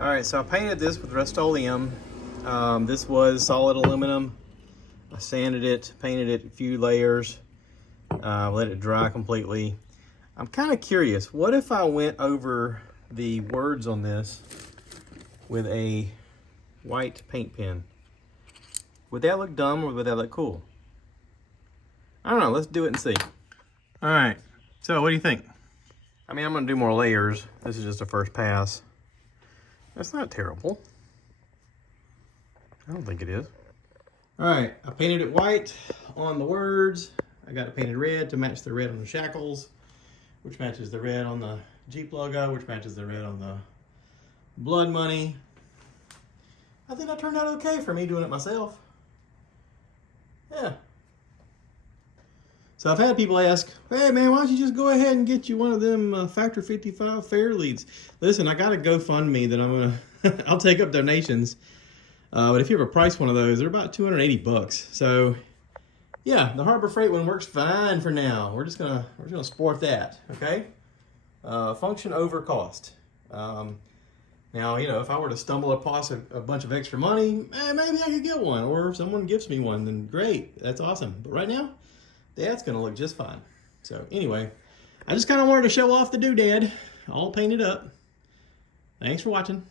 All right, so I painted this with Rust-Oleum. This was solid aluminum. I sanded it, painted it a few layers, let it dry completely. I'm kind of curious, what if I went over the words on this with a white paint pen? Would that look dumb or would that look cool? I don't know, let's do it and see. All right, so what do you think? I mean, I'm gonna do more layers. This is just a first pass. That's not terrible. I don't think it is. All right, I painted it white on the words. I got it painted red to match the red on the shackles, which matches the red on the Jeep logo, which matches the red on the Blood Money. I think that turned out okay for me doing it myself. Yeah. So I've had people ask, hey man, why don't you just go ahead and get you one of them Factor 55 Fairleads? Listen, I got a GoFundMe that I'm gonna, I'll take up donations. But if you ever price one of those, they're about 280 bucks. So yeah, the Harbor Freight one works fine for now. We're just gonna sport that, okay? Function over cost. Now, you know, if I were to stumble across a bunch of extra money, maybe I could get one, or if someone gives me one, then great, that's awesome. But right now, that's gonna look just fine. So anyway, I just kind of wanted to show off the doodad, all painted up. Thanks for watching.